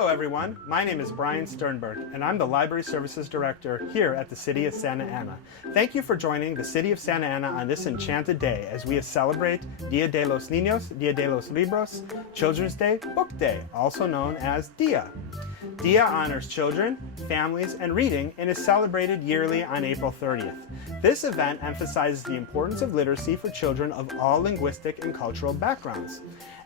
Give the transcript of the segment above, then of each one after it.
Hello everyone, my name is Brian Sternberg and I'm the Library Services Director here at the City of Santa Ana. Thank you for joining the City of Santa Ana on this enchanted day as we celebrate Dia de los Niños, Dia de los Libros, Children's Day, Book Day, also known as Dia. Dia honors children, families, and reading and is celebrated yearly on April 30th. This event emphasizes the importance of literacy for children of all linguistic and cultural backgrounds.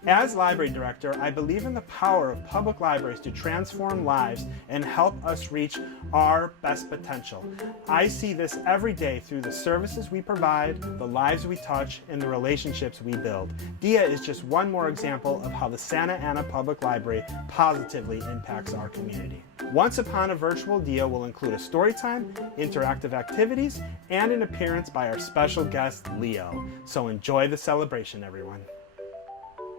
As Library Director, I believe in the power of public libraries to transform lives and help us reach our best potential. I see this every day through the services we provide, the lives we touch, and the relationships we build. Dia is just one more example of how the Santa Ana Public Library positively impacts our community. Once Upon a Virtual Dia will include a story time, interactive activities, and an appearance by our special guest, Leo. So enjoy the celebration, everyone.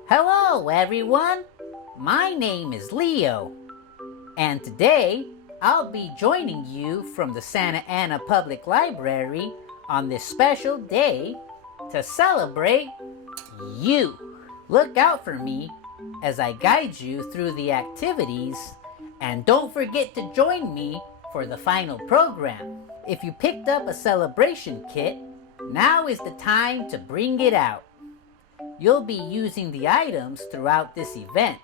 Hello everyone, my name is Leo, and today I'll be joining you from the Santa Ana Public Library on this special day to celebrate you. Look out for me as I guide you through the activities, and don't forget to join me for the final program. If you picked up a celebration kit, now is the time to bring it out. You'll be using the items throughout this event.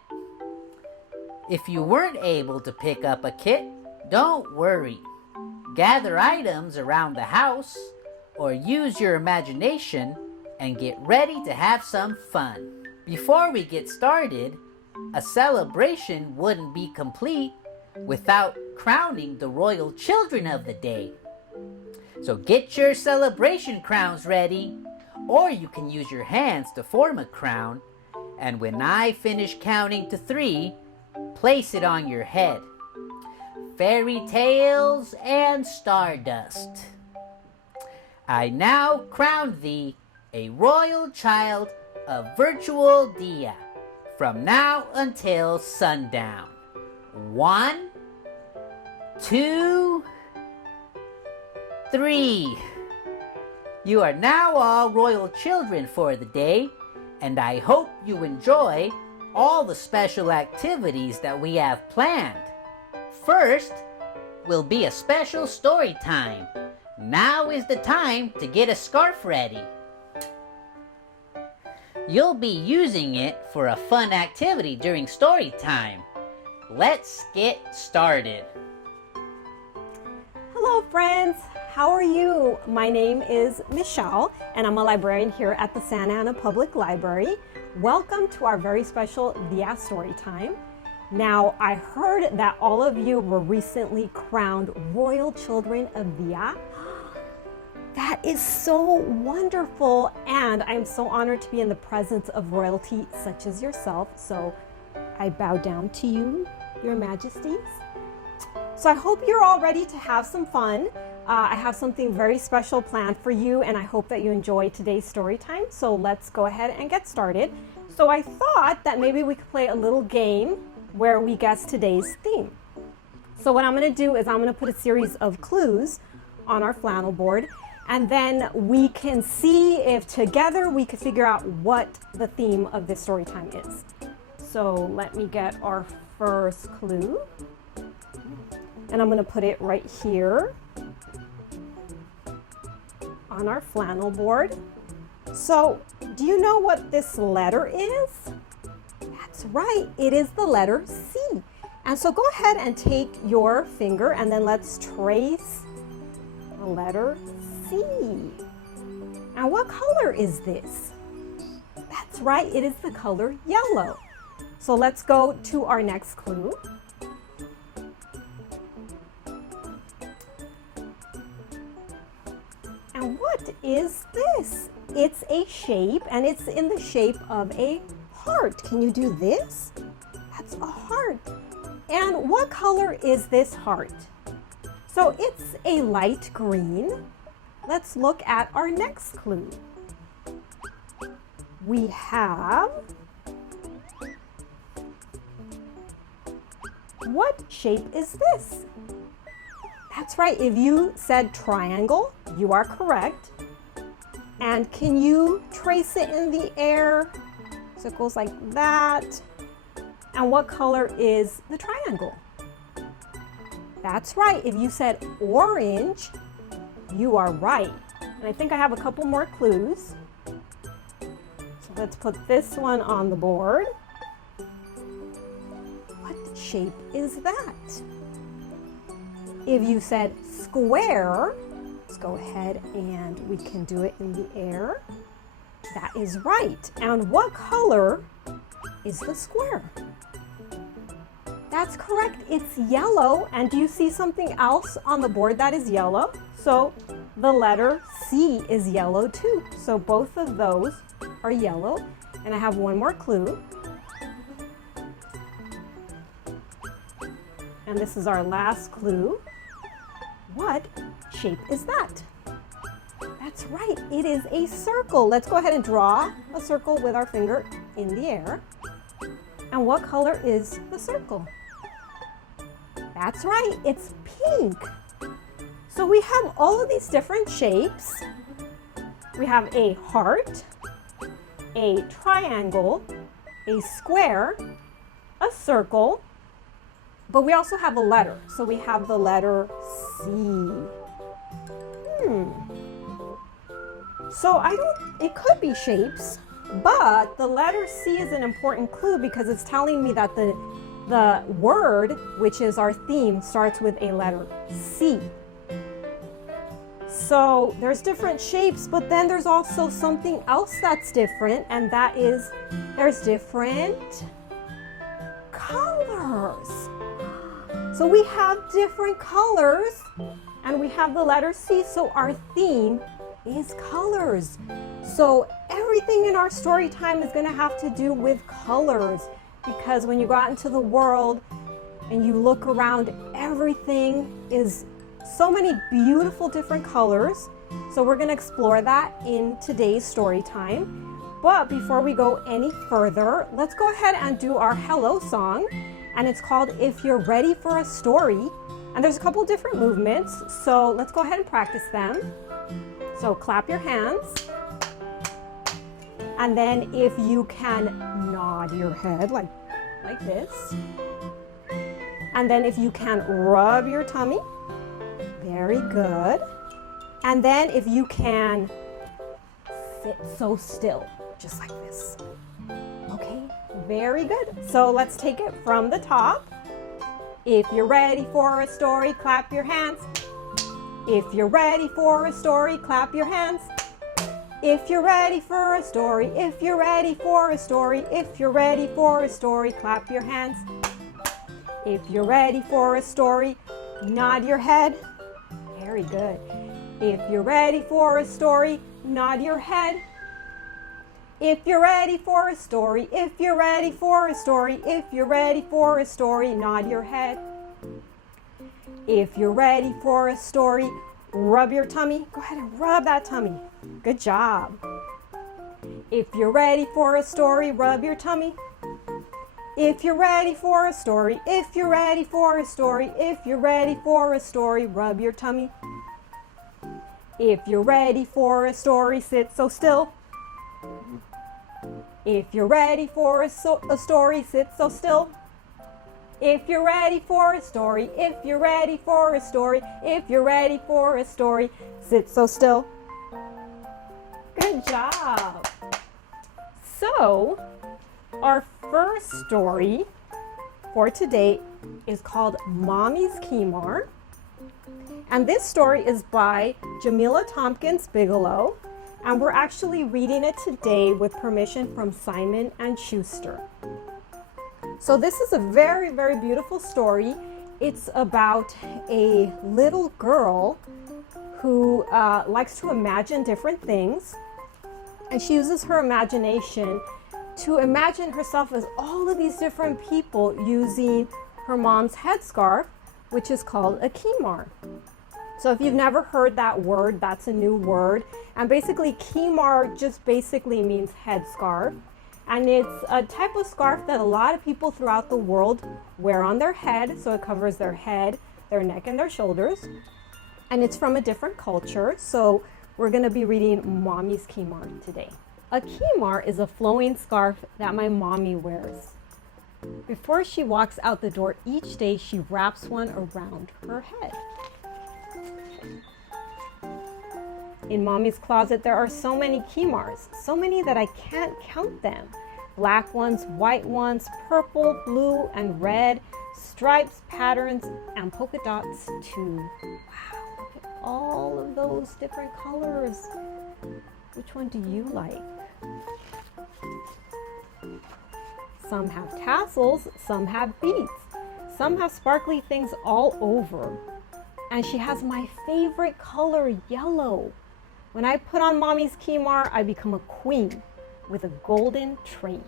If you weren't able to pick up a kit, don't worry. Gather items around the house or use your imagination and get ready to have some fun. Before we get started, a celebration wouldn't be complete without crowning the royal children of the day. So get your celebration crowns ready. Or you can use your hands to form a crown, and when I finish counting to 3, place it on your head. Fairy tales and stardust. I now crown thee a royal child of virtual Dia, from now until sundown. 1, 2, 3. You are now all royal children for the day, and I hope you enjoy all the special activities that we have planned. First will be a special story time. Now is the time to get a scarf ready. You'll be using it for a fun activity during story time. Let's get started. Hello friends, how are you? My name is Michelle and I'm a librarian here at the Santa Ana Public Library. Welcome to our very special Dia story time. Now, I heard that all of you were recently crowned royal children of Dia. That is so wonderful, and I'm so honored to be in the presence of royalty such as yourself. So I bow down to you, your majesties. So I hope you're all ready to have some fun. I have something very special planned for you, and I hope that you enjoy today's story time. So let's go ahead and get started. So I thought that maybe we could play a little game where we guess today's theme. So what I'm going to do is I'm going to put a series of clues on our flannel board, and then we can see if together we could figure out what the theme of this story time is. So let me get our first clue. And I'm going to put it right here on our flannel board. So, do you know what this letter is? That's right, it is the letter C. And so go ahead and take your finger and then let's trace the letter C. And what color is this? That's right, it is the color yellow. So let's go to our next clue. And what is this? It's a shape, and it's in the shape of a heart. Can you do this? That's a heart. And what color is this heart? So it's a light green. Let's look at our next clue. We have... What shape is this? That's right, if you said triangle, you are correct. And can you trace it in the air? So it goes like that. And what color is the triangle? That's right. If you said orange, you are right. And I think I have a couple more clues. So let's put this one on the board. What shape is that? If you said square, let's go ahead and we can do it in the air. That is right. And what color is the square? That's correct. It's yellow. And do you see something else on the board that is yellow? So the letter C is yellow too. So both of those are yellow. And I have one more clue. And this is our last clue. What shape is that? That's right. It is a circle. Let's go ahead and draw a circle with our finger in the air. And what color is the circle? That's right. It's pink. So we have all of these different shapes. We have a heart, a triangle, a square, a circle, but we also have a letter. So we have the letter C. So it could be shapes, but the letter C is an important clue because it's telling me that the word, which is our theme, starts with a letter C. So there's different shapes, but then there's also something else that's different, and that is there's different colors. So we have different colors, and we have the letter C, so our theme is colors. So everything in our story time is going to have to do with colors, because when you go out into the world and you look around, everything is so many beautiful different colors. So we're going to explore that in today's story time. But before we go any further, let's go ahead and do our hello song, and it's called If You're Ready for a Story. And there's a couple different movements, so let's go ahead and practice them. So clap your hands, and then if you can nod your head like this, and then if you can rub your tummy, very good, and then if you can sit so still, just like this. Okay, very good. So let's take it from the top. If you're ready for a story, clap your hands. If you're ready for a story, clap your hands. If you're ready for a story, if you're ready for a story, if you're ready for a story, clap your hands. If you're ready for a story, nod your head. Very good. If you're ready for a story, nod your head. If you're ready for a story, if you're ready for a story, if you're ready for a story, nod your head. If you're ready for a story, rub your tummy. Go ahead and rub that tummy. Good job. If you're ready for a story, rub your tummy. If you're ready for a story, if you're ready for a story, if you're ready for a story, rub your tummy. If you're ready for a story, sit so still. If you're ready for a story, sit so still. If you're ready for a story, if you're ready for a story, if you're ready for a story, sit so still. Good job. So, our first story for today is called Mommy's Kimar. And this story is by Jamila Tompkins Bigelow. And we're actually reading it today with permission from Simon & Schuster. So this is a very, very beautiful story. It's about a little girl who likes to imagine different things. And she uses her imagination to imagine herself as all of these different people using her mom's headscarf, which is called a kimar. So if you've never heard that word, that's a new word. And basically, kimar just basically means headscarf. And it's a type of scarf that a lot of people throughout the world wear on their head. So it covers their head, their neck, and their shoulders. And it's from a different culture. So we're going to be reading Mommy's Kimar today. A kimar is a flowing scarf that my mommy wears. Before she walks out the door each day, she wraps one around her head. In Mommy's closet, there are so many Kimars, so many that I can't count them. Black ones, white ones, purple, blue, and red, stripes, patterns, and polka dots too. Wow, look at all of those different colors. Which one do you like? Some have tassels, some have beads, some have sparkly things all over. And she has my favorite color, yellow. When I put on Mommy's Kimar, I become a queen with a golden train.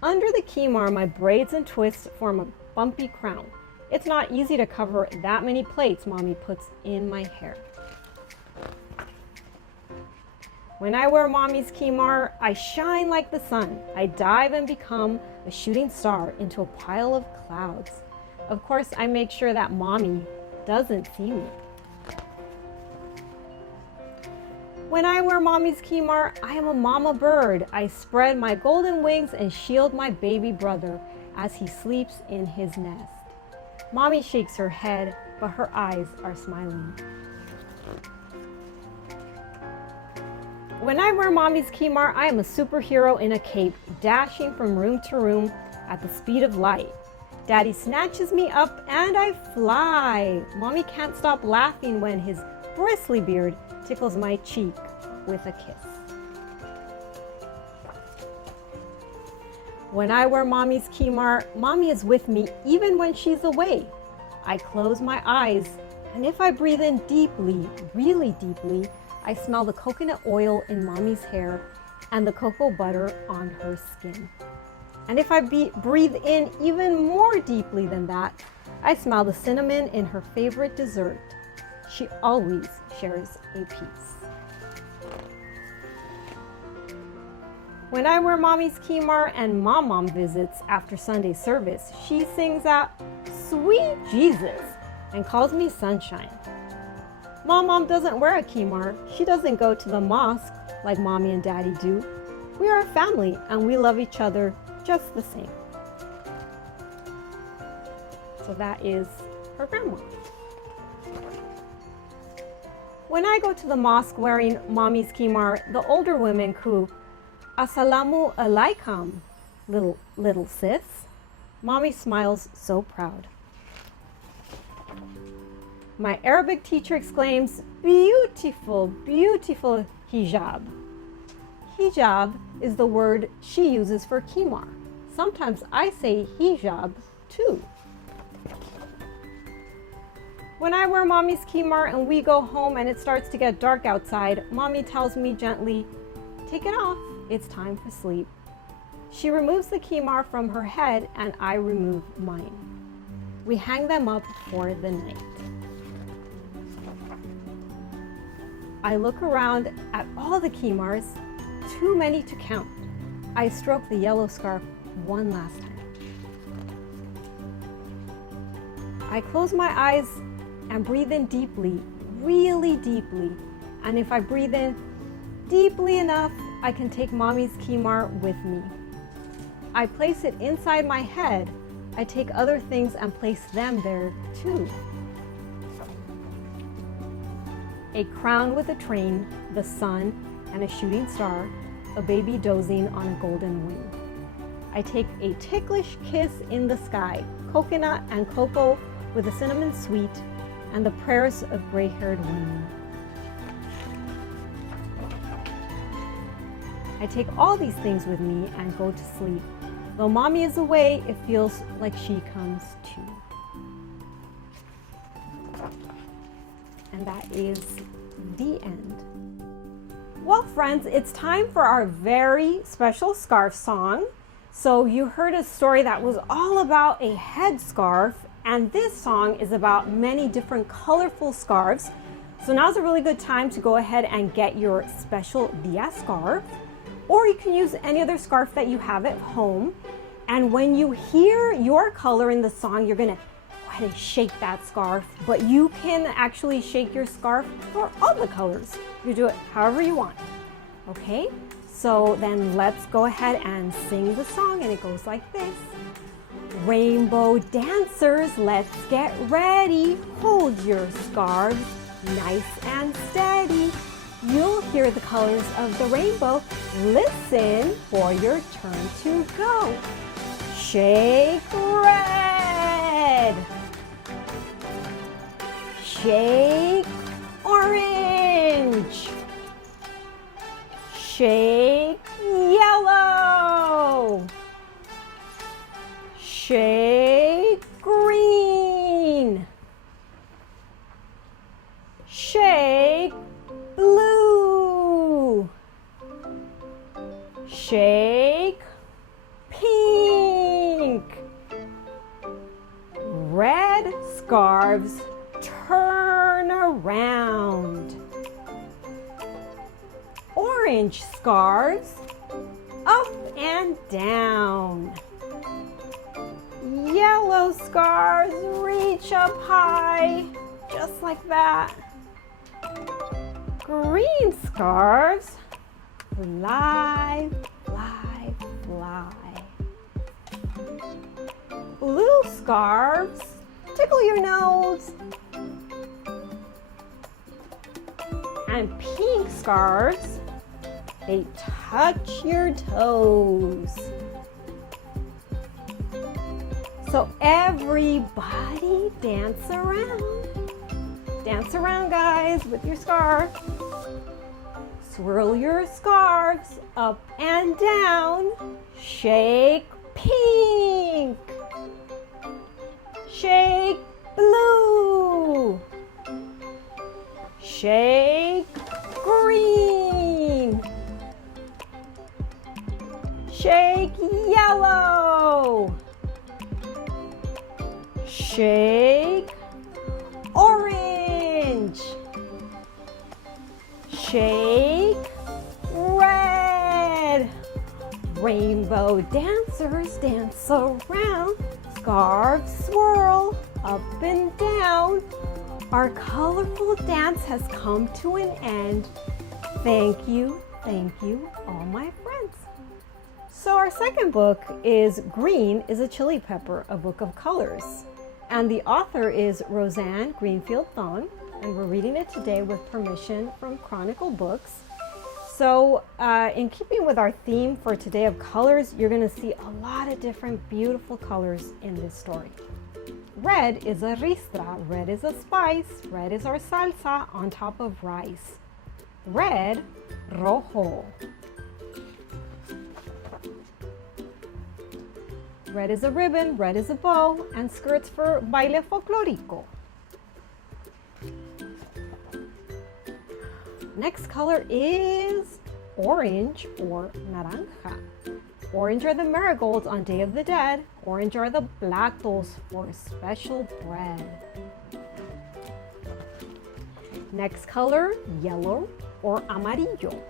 Under the Kimar, my braids and twists form a bumpy crown. It's not easy to cover that many plaits Mommy puts in my hair. When I wear Mommy's Kimar, I shine like the sun. I dive and become a shooting star into a pile of clouds. Of course, I make sure that Mommy doesn't see me. When I wear Mommy's Kimar, I am a mama bird. I spread my golden wings and shield my baby brother as he sleeps in his nest. Mommy shakes her head, but her eyes are smiling. When I wear Mommy's Kimar, I am a superhero in a cape, dashing from room to room at the speed of light. Daddy snatches me up and I fly. Mommy can't stop laughing when his bristly beard tickles my cheek with a kiss. When I wear Mommy's Kimar, Mommy is with me even when she's away. I close my eyes, and if I breathe in deeply, really deeply, I smell the coconut oil in Mommy's hair and the cocoa butter on her skin. And if I breathe in even more deeply than that, I smell the cinnamon in her favorite dessert. She always shares a piece. When I wear Mommy's Kimar and Mom visits after Sunday service, she sings out, "Sweet Jesus," and calls me Sunshine. Mom doesn't wear a Kimar. She doesn't go to the mosque like Mommy and Daddy do. We are a family and we love each other just the same. So that is her grandma. When I go to the mosque wearing Mommy's Kimar, the older women coo, "Assalamu alaikum, little sis." Mommy smiles so proud. My Arabic teacher exclaims, "Beautiful, beautiful hijab." Hijab is the word she uses for Kimar. Sometimes I say hijab too. When I wear Mommy's Kimar and we go home and it starts to get dark outside, Mommy tells me gently, "Take it off, it's time for sleep." She removes the Kimar from her head and I remove mine. We hang them up for the night. I look around at all the Kimars, too many to count. I stroke the yellow scarf one last time. I close my eyes and breathe in deeply, really deeply. And if I breathe in deeply enough, I can take Mommy's Kimar with me. I place it inside my head. I take other things and place them there too. A crown with a train, the sun, and a shooting star, a baby dozing on a golden wing. I take a ticklish kiss in the sky, coconut and cocoa with a cinnamon sweet, and the prayers of gray-haired women. I take all these things with me and go to sleep. Though Mommy is away, it feels like she comes too. And that is the end. Well, friends, it's time for our very special scarf song. So you heard a story that was all about a headscarf, and this song is about many different colorful scarves. So now's a really good time to go ahead and get your special Dia scarf, or you can use any other scarf that you have at home. And when you hear your color in the song, you're gonna go ahead and shake that scarf, but you can actually shake your scarf for all the colors. You do it however you want. Okay, So then let's go ahead and sing the song, and it goes like this. Rainbow dancers, let's get ready. Hold your scarves nice and steady. You'll hear the colors of the rainbow. Listen for your turn to go. Shake red. Shake orange. Shake yellow. Shake green. Shake blue. Shake pink. Red scarves turn around. Orange scarves up and down. Yellow scarves reach up high, just like that. Green scarves fly, fly, fly. Blue scarves tickle your nose. And pink scarves, they touch your toes. So everybody dance around. Dance around, guys, with your scarf. Swirl your scarves up and down. Shake pink. Shake blue. Shake green. Shake yellow. Shake orange. Shake red. Rainbow dancers dance around. Scarves swirl up and down. Our colorful dance has come to an end. Thank you, all my friends. So our second book is Green is a Chili Pepper, a book of colors. And the author is Roseanne Greenfield Thon, and we're reading it today with permission from Chronicle Books. So in keeping with our theme for today of colors, you're going to see a lot of different beautiful colors in this story. Red is a ristra, red is a spice, red is our salsa on top of rice. Red, rojo. Red is a ribbon, red is a bow, and skirts for baile folclórico. Next color is orange or naranja. Orange are the marigolds on Day of the Dead. Orange are the platos for special bread. Next color, yellow or amarillo.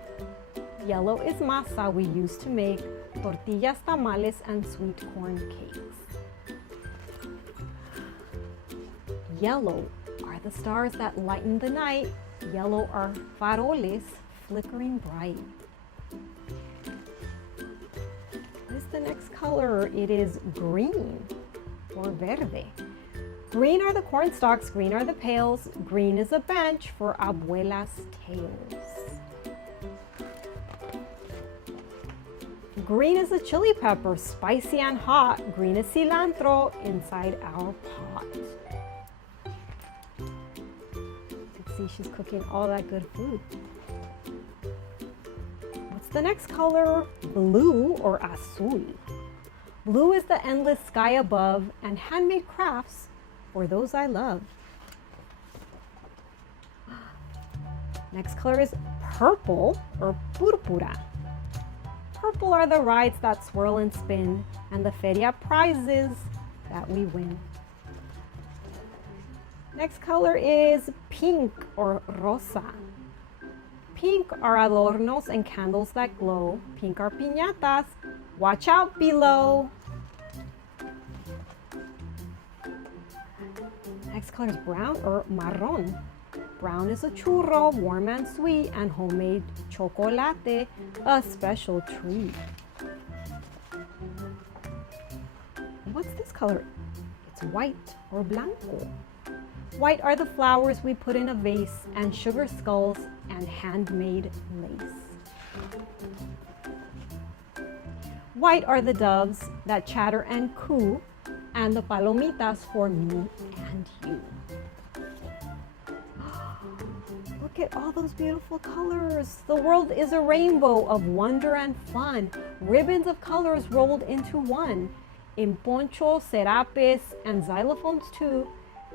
Yellow is masa we use to make tortillas, tamales, and sweet corn cakes. Yellow are the stars that lighten the night. Yellow are faroles, flickering bright. What is the next color? It is green or verde. Green are the corn stalks, green are the pails, green is a bench for abuela's tales. Green is a chili pepper, spicy and hot. Green is cilantro inside our pot. You can see she's cooking all that good food. What's the next color? Blue or azul. Blue is the endless sky above and handmade crafts for those I love. Next color is purple or púrpura. Purple are the rides that swirl and spin, and the feria prizes that we win. Next color is pink or rosa. Pink are adornos and candles that glow. Pink are piñatas. Watch out below. Next color is brown or marron. Brown is a churro, warm and sweet, and homemade chocolate, a special treat. What's this color? It's white or blanco. White are the flowers we put in a vase, and sugar skulls and handmade lace. White are the doves that chatter and coo, and the palomitas for me and you. Look at all those beautiful colors. The world is a rainbow of wonder and fun, ribbons of colors rolled into one. In ponchos, serapes, and xylophones too,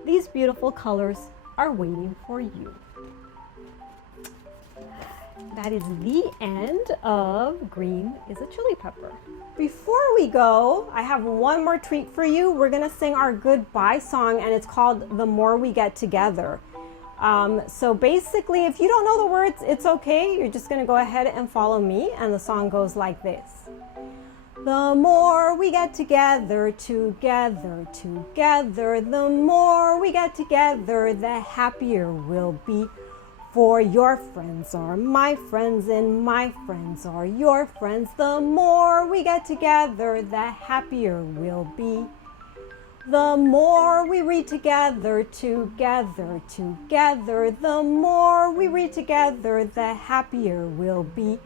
these beautiful colors are waiting for you. That is the end of Green is a Chili Pepper. Before we go, I have one more treat for you. We're gonna sing our goodbye song, and it's called The More We Get Together. So basically, if you don't know the words, it's okay. You're just gonna go ahead and follow me, and the song goes like this. The more we get together, together, together, the more we get together, the happier we'll be. For your friends are my friends and my friends are your friends. The more we get together, the happier we'll be. The more we read together, together, together, the more we read together, the happier we'll be.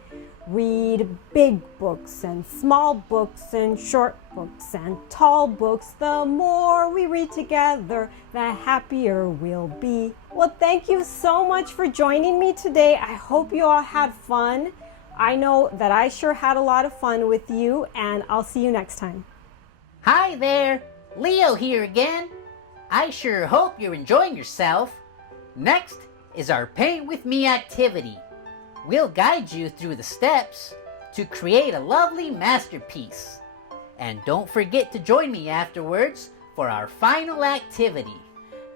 Read big books and small books and short books and tall books. The more we read together, the happier we'll be. Well, thank you so much for joining me today. I hope you all had fun. I know that I sure had a lot of fun with you, and I'll see you next time. Hi there, Leo here again. I sure hope you're enjoying yourself. Next is our Paint With Me activity. We'll guide you through the steps to create a lovely masterpiece. And don't forget to join me afterwards for our final activity.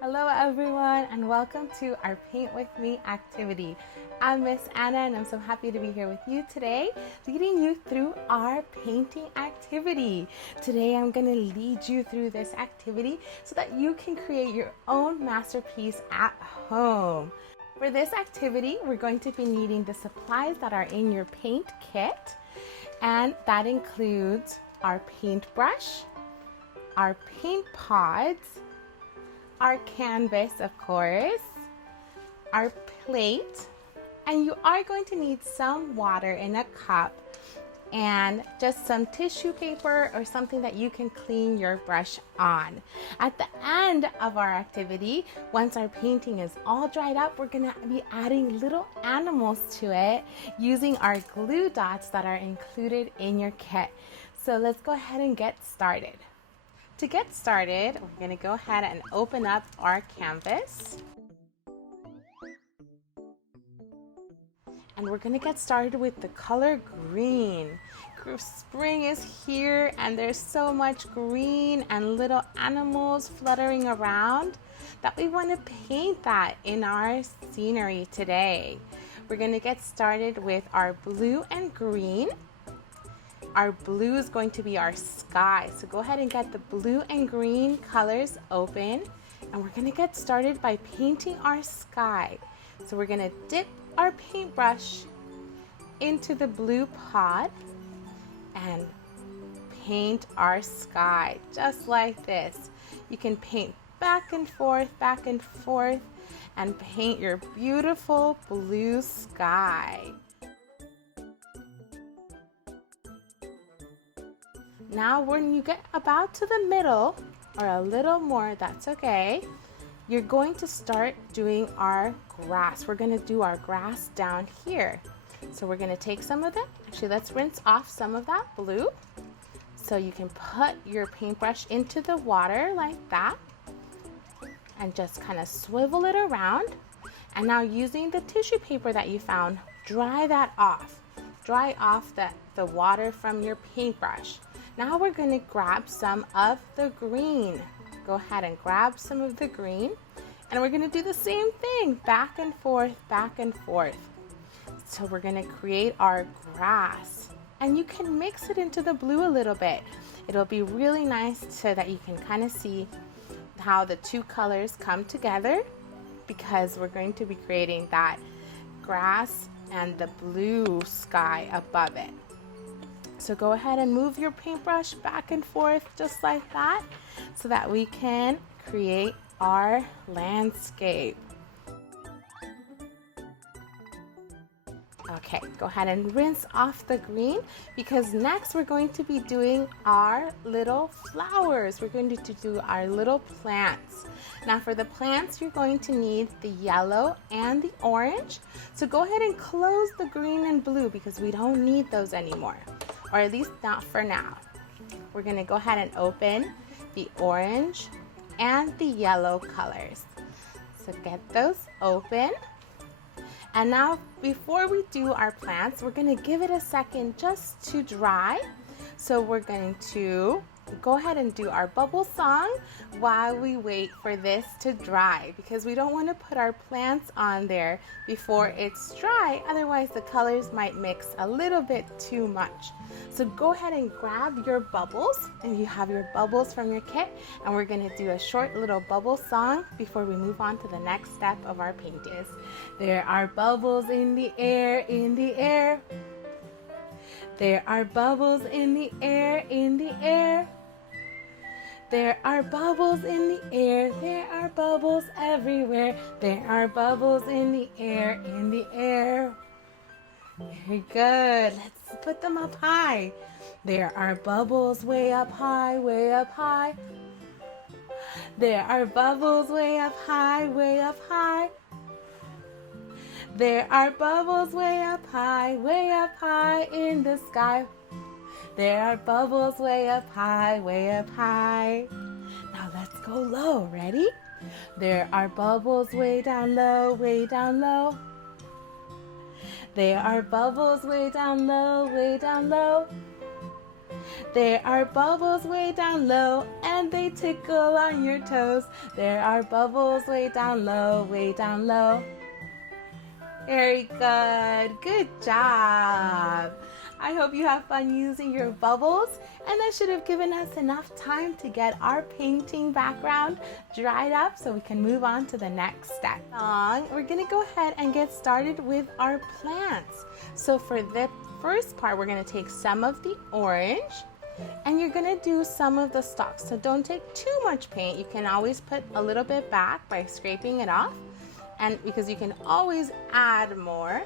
Hello everyone, and welcome to our Paint With Me activity. I'm Miss Anna, and I'm so happy to be here with you today, leading you through our painting activity. Today I'm going to lead you through this activity so that you can create your own masterpiece at home. For this activity, we're going to be needing the supplies that are in your paint kit, and that includes our paintbrush, our paint pods, our canvas, of course, our plate, and you are going to need some water in a cup and just some tissue paper or something that you can clean your brush on. At the end of our activity, once our painting is all dried up, we're gonna be adding little animals to it using our glue dots that are included in your kit. So let's go ahead and get started. To get started, we're gonna go ahead and open up our canvas. And we're gonna get started with the color green. Spring is here, and there's so much green and little animals fluttering around that we want to paint that in our scenery today. We're gonna get started with our blue and green. Our blue is going to be our sky, so go ahead and get the blue and green colors open, and we're gonna get started by painting our sky. So we're gonna dip our paintbrush into the blue pod and paint our sky just like this. You can paint back and forth, and paint your beautiful blue sky. Now when you get about to the middle, or a little more, that's okay, you're going to start doing our grass. We're gonna do our grass down here. So we're gonna take some of that, actually let's rinse off some of that blue. So you can put your paintbrush into the water like that and just kind of swivel it around. And now using the tissue paper that you found, dry that off. Dry off the water from your paintbrush. Now we're gonna grab some of the green. Go ahead and grab some of the green, and we're gonna do the same thing, back and forth, back and forth. So we're gonna create our grass, and you can mix it into the blue a little bit. It'll be really nice so that you can kind of see how the two colors come together. because we're going to be creating that grass and the blue sky above it. So go ahead and move your paintbrush back and forth just like that so that we can create our landscape. Okay, go ahead and rinse off the green because next we're going to be doing our little flowers. We're going to do our little plants. Now for the plants, you're going to need the yellow and the orange. So go ahead and close the green and blue because we don't need those anymore, or at least not for now. We're going to go ahead and open the orange and the yellow colors. So get those open. And now before we do our plants, we're going to give it a second just to dry. So we're going to go ahead and do our bubble song while we wait for this to dry because we don't want to put our plants on there before it's dry. Otherwise the colors might mix a little bit too much. So go ahead and grab your bubbles, and you have your bubbles from your kit, and we're going to do a short little bubble song before we move on to the next step of our painting. There are bubbles in the air, in the air. There are bubbles in the air, in the air. There are bubbles in the air, there are bubbles everywhere. There are bubbles in the air, in the air. Very good. Let's put them up high. There are bubbles way up high, way up high. There are bubbles way up high, way up high. There are bubbles way up high in the sky. There are bubbles way up high, way up high. Now let's go low. Ready? There are bubbles way down low, way down low. There are bubbles way down low, way down low. There are bubbles way down low and they tickle on your toes. There are bubbles way down low, way down low. Very good. Good job. I hope you have fun using your bubbles, and that should have given us enough time to get our painting background dried up so we can move on to the next step. We're going to go ahead and get started with our plants. So for the first part, we're going to take some of the orange and you're going to do some of the stalks. So don't take too much paint. You can always put a little bit back by scraping it off, and because you can always add more.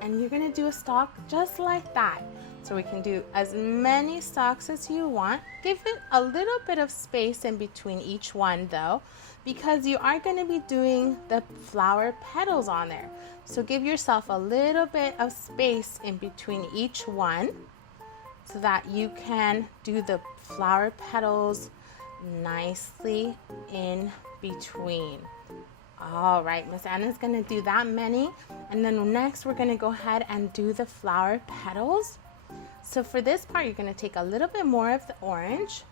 And you're going to do a stalk just like that. So we can do as many stalks as you want. Give it a little bit of space in between each one though, because you are going to be doing the flower petals on there. So give yourself a little bit of space in between each one so that you can do the flower petals nicely in between. All right, Miss Anna's gonna do that many, and then next we're gonna go ahead and do the flower petals. So for this part, you're gonna take a little bit more of the orange,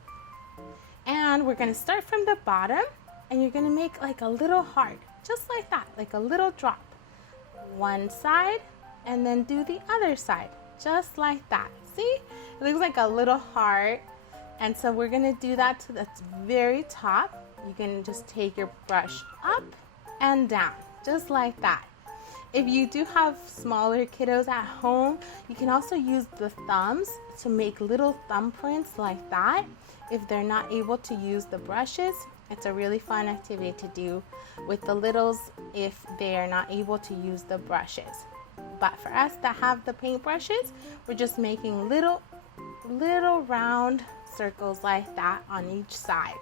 and we're gonna start from the bottom, and you're gonna make like a little heart, just like that, like a little drop. One side, and then do the other side, just like that. See? It looks like a little heart, and so we're gonna do that to the very top. You can just take your brush up and down, just like that. If you do have smaller kiddos at home, you can also use the thumbs to make little thumbprints like that. If they're not able to use the brushes, it's a really fun activity to do with the littles if they are not able to use the brushes. But for us that have the paint brushes, we're just making little round circles like that on each side.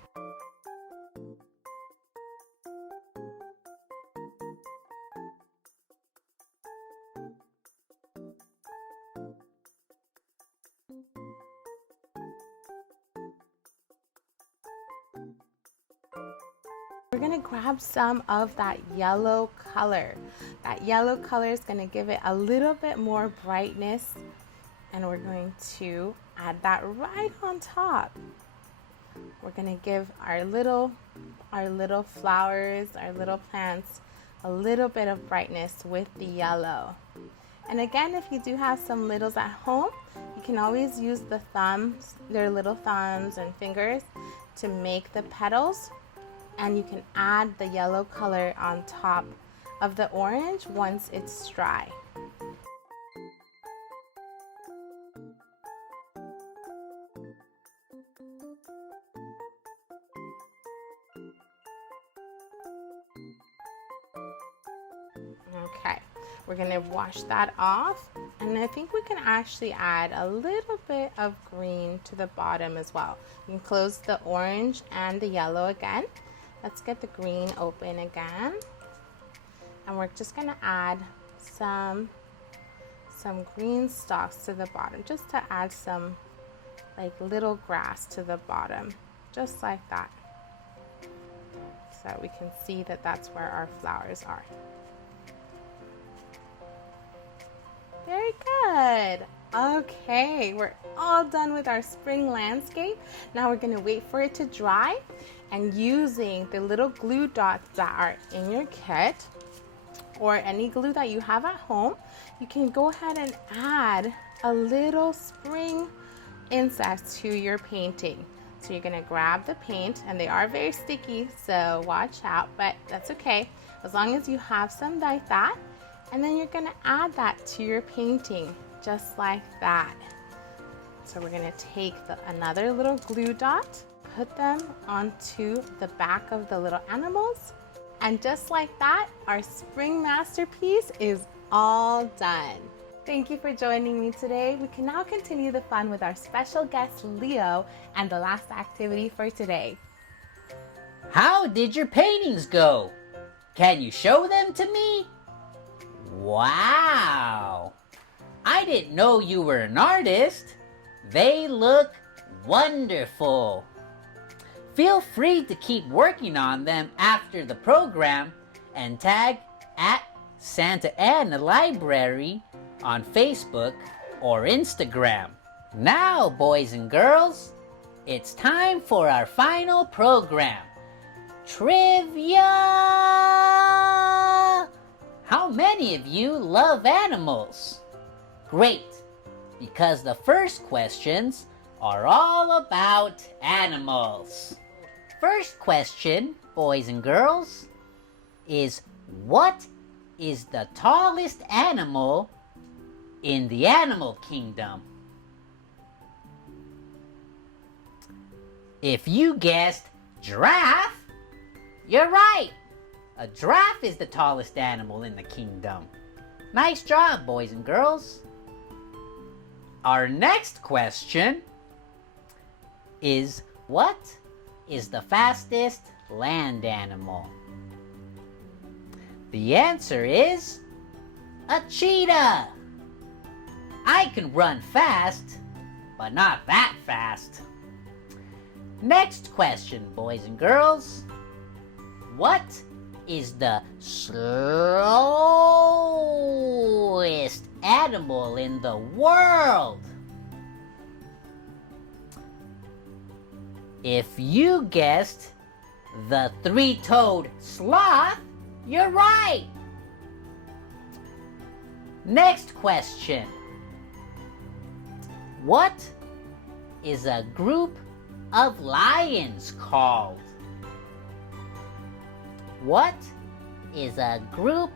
We're going to grab some of that yellow color. That yellow color is going to give it a little bit more brightness, and we're going to add that right on top. We're going to give our little flowers, our little plants, a little bit of brightness with the yellow. And again, if you do have some littles at home, you can always use the thumbs, their little thumbs and fingers, to make the petals and you can add the yellow color on top of the orange once it's dry. Okay, we're gonna wash that off, and I think we can actually add a little bit of green to the bottom as well. You can close the orange and the yellow again. Let's get the green open again, and we're just gonna add some green stalks to the bottom, just to add some like little grass to the bottom, just like that, so we can see that that's where our flowers are. Very good. Okay, we're all done with our spring landscape. Now we're gonna wait for it to dry, and using the little glue dots that are in your kit or any glue that you have at home, you can go ahead and add a little spring insect to your painting. So you're gonna grab the paint, and they are very sticky, so watch out, but that's okay as long as you have some like that. And then you're gonna add that to your painting, just like that. So we're gonna take another little glue dot, put them onto the back of the little animals, and just like that, our spring masterpiece is all done. Thank you for joining me today. We can now continue the fun with our special guest, Leo, and the last activity for today. How did your paintings go? Can you show them to me? Wow! I didn't know you were an artist. They look wonderful. Feel free to keep working on them after the program and tag at Santa Ana Library on Facebook or Instagram. Now, boys and girls, it's time for our final program, Trivia! How many of you love animals? Great, because the first questions are all about animals. First question, boys and girls, is what is the tallest animal in the animal kingdom? If you guessed giraffe, you're right. A giraffe is the tallest animal in the kingdom. Nice job, boys and girls. Our next question is, what is the fastest land animal? The answer is a cheetah. I can run fast, but not that fast. Next question, boys and girls. What is the slowest animal in the world? If you guessed the three-toed sloth, you're right. Next question. What is a group of lions called? What is a group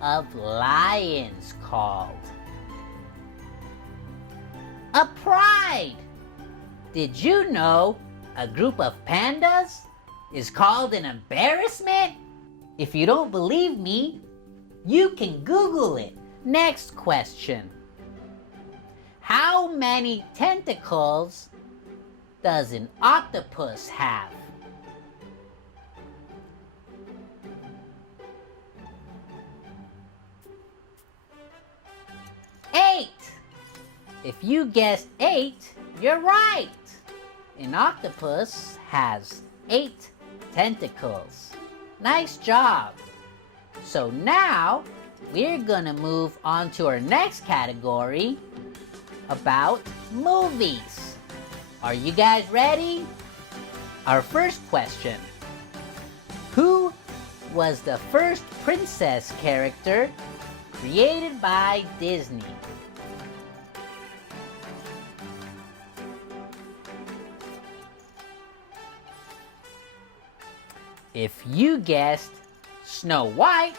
of lions called? A pride. Did you know a group of pandas is called an embarrassment? If you don't believe me, you can Google it. Next question. How many tentacles does an octopus have? Eight. If you guessed 8, you're right. An octopus has 8 tentacles. Nice job. So now we're gonna move on to our next category about movies. Are you guys ready? Our first question. Who was the first princess character created by Disney? If you guessed Snow White,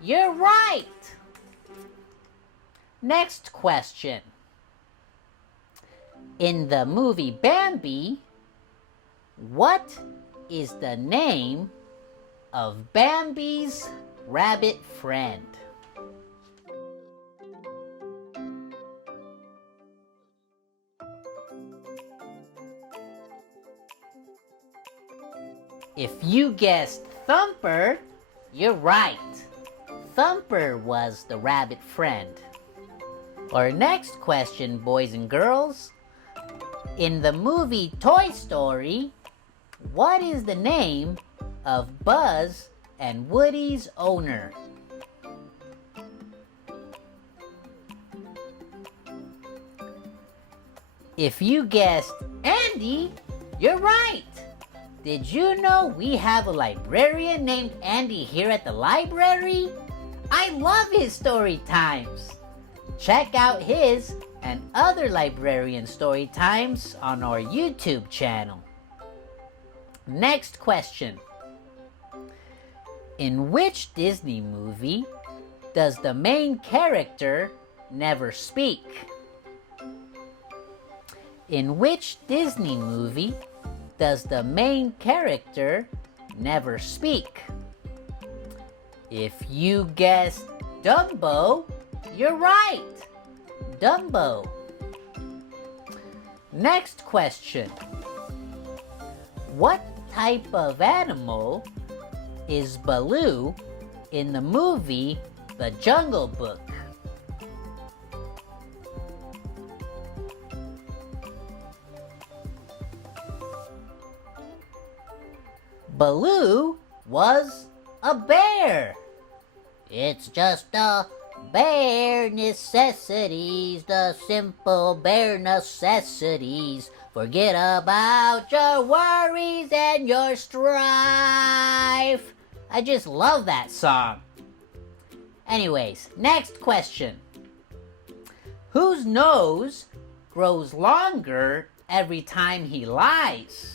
you're right. Next question. In the movie Bambi, what is the name of Bambi's rabbit friend? If you guessed Thumper, you're right. Thumper was the rabbit friend. Our next question, boys and girls. In the movie Toy Story, what is the name of Buzz and Woody's owner? If you guessed Andy, you're right. Did you know we have a librarian named Andy here at the library? I love his story times. Check out his and other librarian story times on our YouTube channel. Next question. In which Disney movie does the main character never speak? In which Disney movie does the main character never speak? If you guessed Dumbo, you're right. Dumbo. Next question. What type of animal is Baloo in the movie The Jungle Book? Baloo was a bear. It's just the bare necessities, the simple bare necessities. Forget about your worries and your strife. I just love that song. Anyways, next question. Whose nose grows longer every time he lies?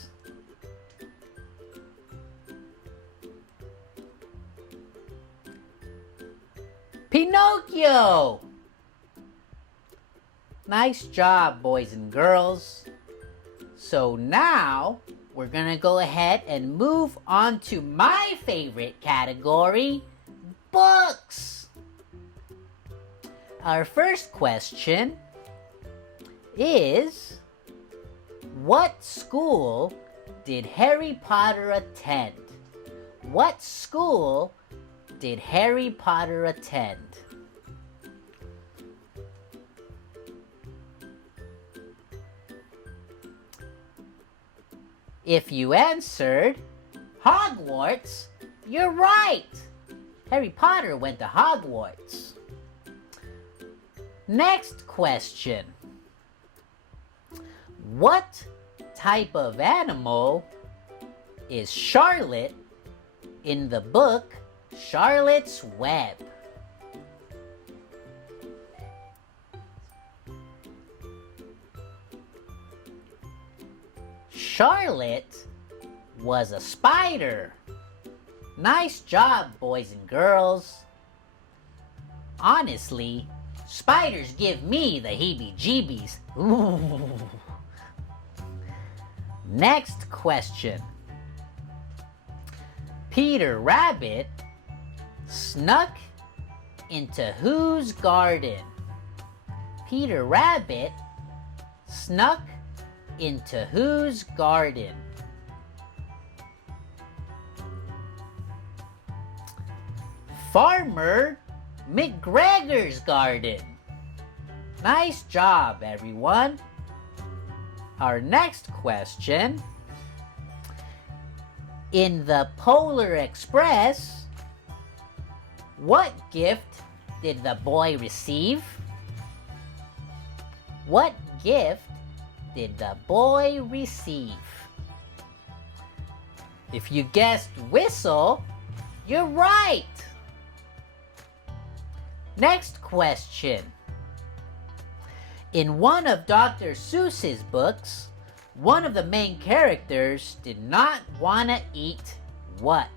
Pinocchio! Nice job, boys and girls. So now, we're gonna go ahead and move on to my favorite category, books. Our first question is, what school did Harry Potter attend? What school did Harry Potter attend? If you answered Hogwarts, you're right. Harry Potter went to Hogwarts. Next question. What type of animal is Charlotte in the book Charlotte's Web? Charlotte was a spider. Nice job, boys and girls. Honestly, spiders give me the heebie-jeebies. Ooh. Next question. Peter Rabbit snuck into whose garden? Peter Rabbit snuck into whose garden? Farmer McGregor's garden. Nice job, everyone. Our next question. In the Polar Express, what gift did the boy receive? What gift did the boy receive? If you guessed whistle, you're right. Next question. In one of Dr. Seuss's books, one of the main characters did not want to eat what?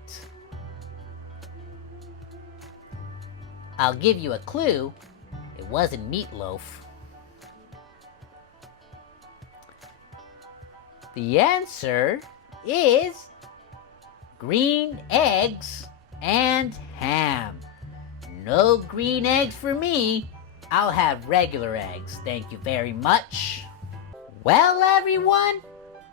I'll give you a clue. It wasn't meatloaf. The answer is green eggs and ham. No green eggs for me. I'll have regular eggs, thank you very much. Well, everyone,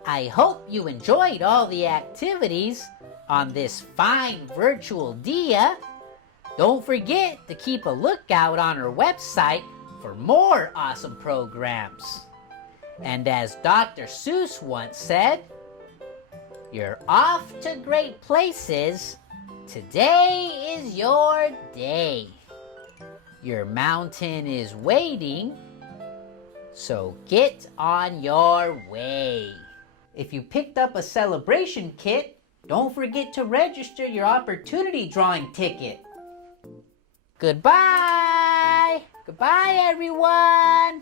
I hope you enjoyed all the activities on this fine virtual dia. Don't forget to keep a lookout on our website for more awesome programs. And as Dr. Seuss once said, you're off to great places. Today is your day. Your mountain is waiting, so get on your way. If you picked up a celebration kit, don't forget to register your opportunity drawing ticket. Goodbye! Goodbye, everyone!